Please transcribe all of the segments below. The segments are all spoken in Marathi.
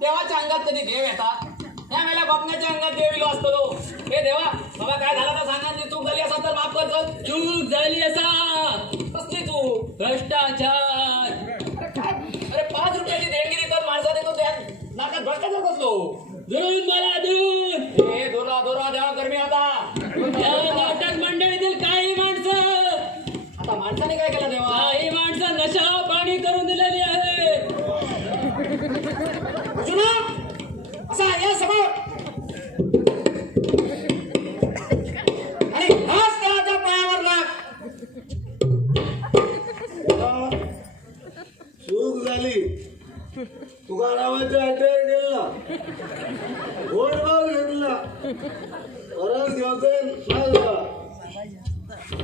देवाच्या अंगात कधी देव येतात? त्या वेळेला बापण्याच्या अंगात देव इलो असतो. हे देवा बाबा काय झाला तर सांगा. चूक झाली असा तर माफ कर. चूक झाली असा कसली चूक? भ्रष्टाचार. अरे 5 रुपयाची देणगी देतात माणसा देतो त्या नाकात भ्रष्टाचार बसलो. दुरून मला दुरून हे दोरा दोरा देवा कर्मी आता या नाटक मंडळीतील काही माणसं, आता माणसाने काय केलं देवा? काही माणसं नशा पाणी करून दिलेली आहे. अर्जुना असा या समोर आणि हाच देवाच्या पायावर लाग. चूक झाली. तुकारामाच्या हॉटेल गेला, गोडभाव घेतला, परत घेतोय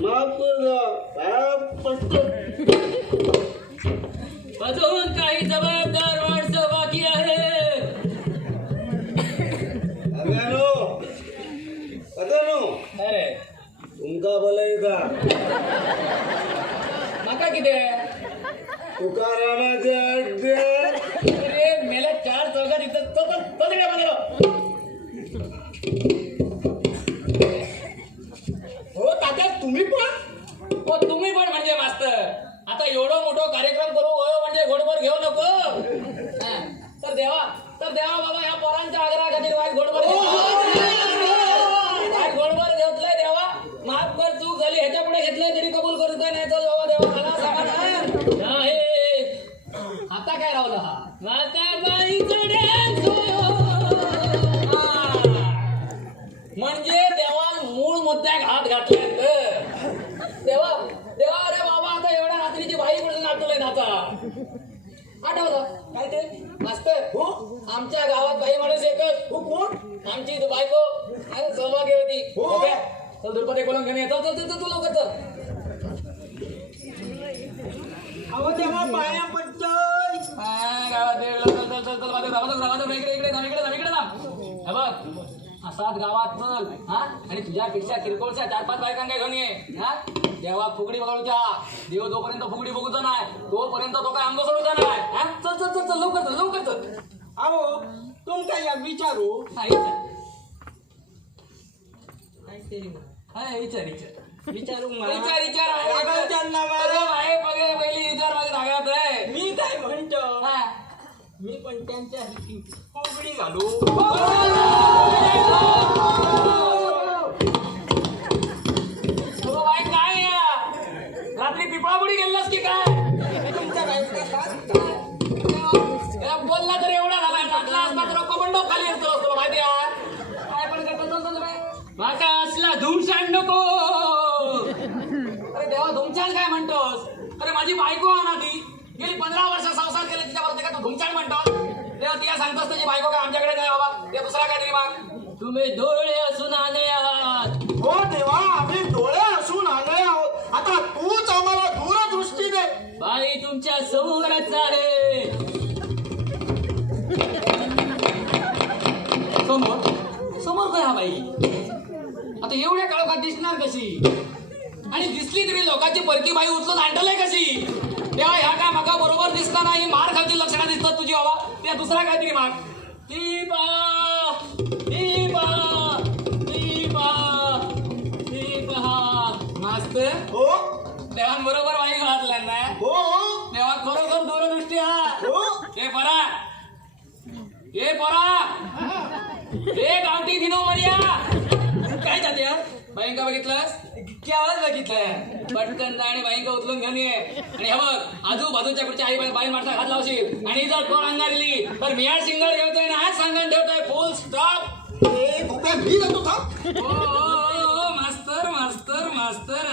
माफ कर जा. अजून काही जबाबदार माणसं बाकी आहे. अरे तुमका बोलायचा नका किती तुकारामाच्या हॉटेल अरे मेल्या 4 चौघात इथं तसड्या मध्ये हो तात्या तुम्ही पण. हो तुम्ही पण म्हणजे मास्तर आता एवढं मोठं कार्यक्रम करू हो म्हणजे घोडभर घेऊ नको. तर देवा बाबा या पोरांच्या आग्रहा खातीर वाईट घोडभर घेतलंय देवा. माफ कर चूक झाली ह्याच्या पुढे घेतलंय तरी कबूल करू काय नाही. चल बाबा देवा मला सांगा ना. आता काय राहिलं हा माताबाईचं dance हो. म्हणजे देवा मूळ मुद्द्याक हात घातलाय. देवा अरे बाबा आता एवढ्या रात्रीची बाई कुठे नाचलंय आता आठवलं काय ते मास्तर? हो आमच्या गावात बाई माणूस एकच. हो कोण? आमची बायको सहभागी होती. हो काय चल दुर्पदे बोलून घेणे. चल चल चल तू लवकर चल. अहो तेव्हा पाया पडतोय. गावात चल चल चल गावात इकडे बघ असाच गावात चल हा. आणि तुझ्यापेक्षा किरकोळच्या 4-5 बायकांना घेऊन ये हा. देवा फुगडी बघायच्या. देव जोपर्यंत फुगडी बघूचा नाही तोपर्यंत तो काय अंग सोडूचा नाही. चल चल चल चल लवकर चल. अहो तुमका या विचारू. विचारू विचार पहिली विचार माझ्या धाग्यात आहे. मी काय म्हणतो हा. मी पण त्यांच्या फुगडी घालू. हो बाई काय या रात्री पिपळापुडी गेलास की काय? तुमच्या काय बोलला तर एवढा झाला नाचला असता तर कोबंडो खाली असतो माहिती आहे. काय पण करतो माका असला धूमशान नको. अरे देवा धुमचान काय म्हणतोस? अरे माझी बायको आणा ती गेली 15 वर्ष संसार केले तिच्यावर का तू धुमचान म्हणतोस? तेव्हा तिला सांगतोस त्याची बायको काय आमच्याकडे नाही बाबा ते दुसरा काहीतरी माग. तुम्ही डोळे असून आले आहात. हो देवा आम्ही डोळे असून आले आहोत. आता तूच आम्हाला दूरदृष्टी दे. बाई तुमच्या समोरच आहे. समोर काय हा बाई? आता एवढ्या काळोखात दिसणार कशी? आणि दिसली तरी लोकांची परकी बाई उचलून आणलंय कशी? तेव्हा ह्या काय मागा बरोबर दिसता नाही मार खायची लक्षणं दिसतात तुझी बाबा. त्या दुसरा काहीतरी माग. मास्तर हो देवान बरोबर बाई घातल्या ना. हो तेव्हा खरोखर दूरदृष्टी हा. हो हे गावठी दिनो मर्या काय जाते बाईंका बघितलंस? केव्हाच बघितलंय. पटकन आणि बाईंका उचलून घेऊन ये. आणि हे बघ आजूबाजूच्या पुढच्या आई बाई माणसा हात लावशील आणि जर कोण अंगारली तर मियाळ सिंगल ठेवतोय ना हाच सांगून ठेवतोय. फुल स्टॉप. मी जातो थांब. ओ मास्तर मास्तर मास्तर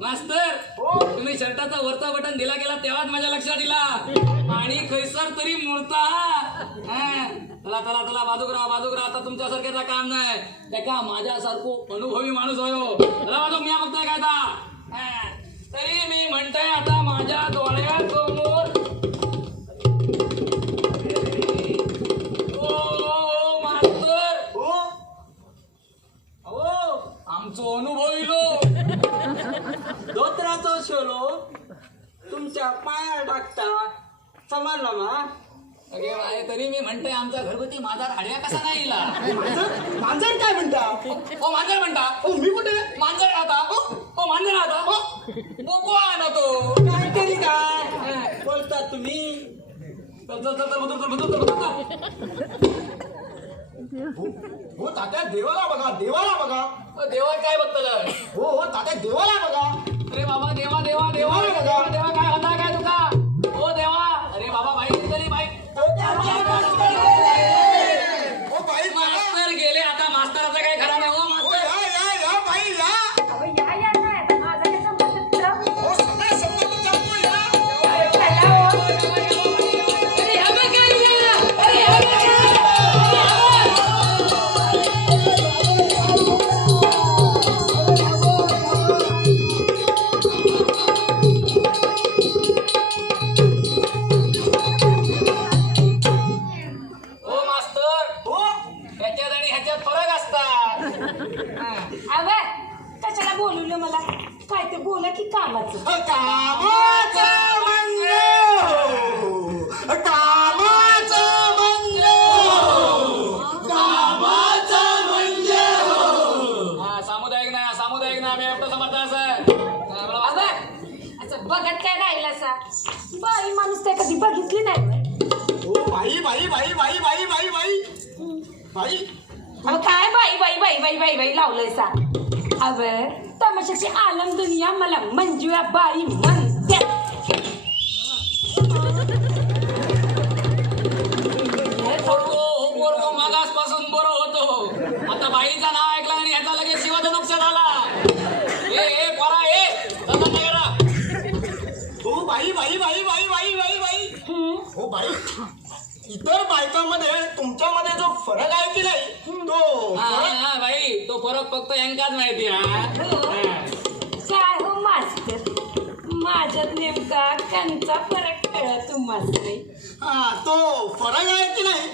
मास्तर तुम्ही शर्टाचा वरचा बटन दिला गेला तेव्हाच माझ्या लक्षात दिला. आणि खैसर तरी मुळता चला चला चला बाजूक राहा आता तुमच्यासारख्याचा काम नाही देखा माझ्यासारखो अनुभवी माणूस होयो चला बाजूक मी बघताय काय आता तरी मी म्हणतोय आता माझ्या डोळ्यासमोर ओ मास्तर हो अहो आमचो अनुभवी लोक धोत्राचो शोलो तुमच्या पाया टाकता समजला मा अगे बाय, तरी मी म्हणतोय आमचा घरगुती माझा राड्या कसा नाही इला मांजर काय म्हणता ओ मांजर म्हणता हो मी कुठे मांजर राहता ओ मांजर राहता बोको आणा तो काय तरी काय बोलता तुम्ही चल चल चल बदल हो तात्या देवाला बघा देवा काय बघतलं हो हो तात्या देवाला बघा अरे बाबा देवा देवा देवा देवा देवा काय होता काय तुका ओ देवा अरे बाबा बाई तरी बाई हो बाई मास्तर गेले आता मास्तराचं काय खरा नाही हो हो, मास्तर या बाई या अहो, या नाही माझा काय संबंध तुला? हो सगळ्या संबंध जमतो या अरे चला हो. अरे हा बघ काय झालं? अरे हा बघ काय झालं? हो मास्तर हो ह्याच्यात आणि ह्याच्यात फरक असतात अव, कशाला बोलवलं मला काय ते बोला की कामाचं कामाचं म्हणजे हा सामुदायिक नाही आम्ही एकटं समर्थ असं अव, असं बघत काय राहिला सा बाई माणूस काय कधी बघितली नाही व्हय? हो बाई अहो काय बाई लावलंय सा अव तमाशाची आलम दुनिया मला मंजुळा बाई म्हणते पोरगो मागासपासून बरं होतो आता बाईचं नाव ऐकलं आणि ह्याचा लगेच शिवाचं नुकसान झाला ए पोरा तसं नाही करा. हो बाई हो बाई इतर बायकांमध्ये तुमच्यामध्ये जो फरक आहे की नाही तो हा बाई तो फरक फक्त यांकाच माहिती हा काय हो मास्तर माझ्यात नेमका कंचा फरक कळत मास्तर हा तो फरक आहे की नाही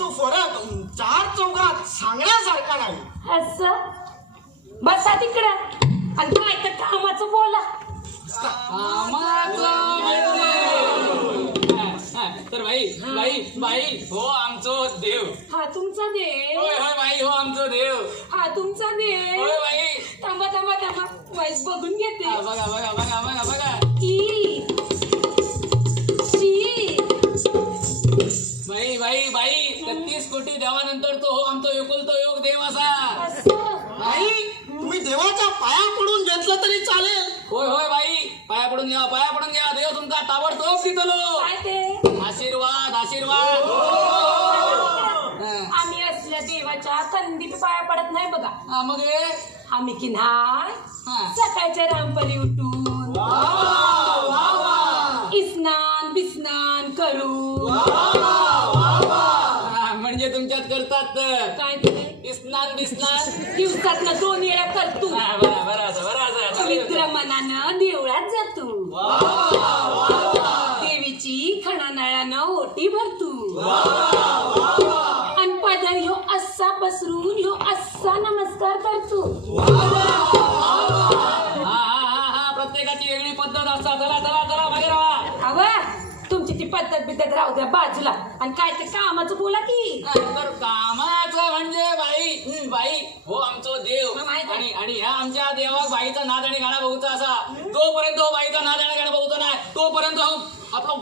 तो फरक चार चौघात सांगण्यासारखा नाही असं बसा तिकडं आणि काय तर कामाचं बोला कामाचं म्हणजे तर बाई हो आमचो देव हा तुमचा देव होय बाई हो आमचो देव हा तुमचा देव होय बाई थांबा वाईस बघून घेते बघा ई शी बाई 33 कोटी देवानंतर तो हो आमचा एकुलतो योग देव असा असं बाई तुम्ही देवाच्या पाया पडून घेतलं तरी चालेल होय बाई पाया पडून घ्या देव तुमचा ताबडतोब दितलो काय ते आशीर्वाद आम्ही असल्या देवाच्या कंदी पाया पडत नाही बघा हा मग हे आम्ही की नाही हा. सकाळच्या रामपरी उठून स्नान बिस्नान करू हा, म्हणजे तुमच्यात करतात तर. काय ते स्नान बिस्नान दिवसात 2 वेळा करतो हा, बरं असं. पवित्र मनानं देवळात जातो देवीची खणानाळानं ओटी भरतो आणि पदर ह्यो असा पसरून ह्यो असा नमस्कार करतो हा प्रत्येकाची वेगळी पद्धत असतात चला मागे राहा हवा तुमची ती पद्धत बिद्धत राहू द्या बाजूला आणि काय ते कामाचं बोला की तर कामाचं म्हणजे बाई हो आमचो देव माहित आहे. आणि ह्या आमच्या देवाक बाईचा नाद आणि गाणं बघूचा असा तोपर्यंत हो बाईचा नाद आणि गाणं बघूचा नाही तोपर्यंत हो आपलं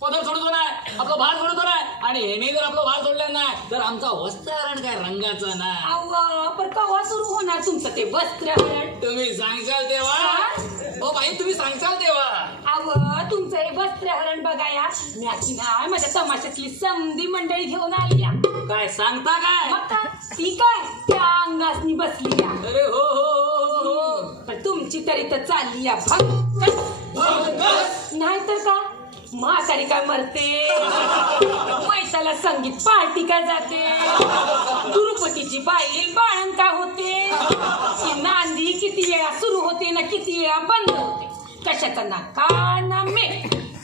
पदर सोडतो नाही आपलं भार सोडतो नाही आणि हेने जर आपलं भार सोडलं नाही तर आमचा वस्त्रहरण काय रंगाचं नाही अव्वा पण केव्हा सुरू होणार तुमचं ते वस्त्रहरण तुम्ही सांगशाल तेव्हा हो बाई तुम्ही सांगशाल तेव्हा अव तुमचं हे वस्त्रहरण बघाया मी आखी नाही माझ्या तमाशातली समधी मंडळी घेऊन आली या. काय सांगता काय मग काय ती काय त्या अंगासनी बसली या अरे हो पण तुमची तरी तर चालली या भंग नाहीतर का म्हातारी काय मरते, मैसाला संगीत पार्टी काय जाते, दुरुपतीची बाई बाळण काय होते, ती नांदी किती वेळा सुरू होते ना किती वेळा बंद होते, कशाचा ना का ना मे.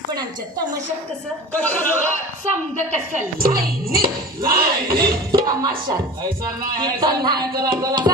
पण आमच्या तमाशात कसं समज कसं लाईनी तमाशात ऐसा नाही, इथं ऐसा नाही. नाही. चला, चला.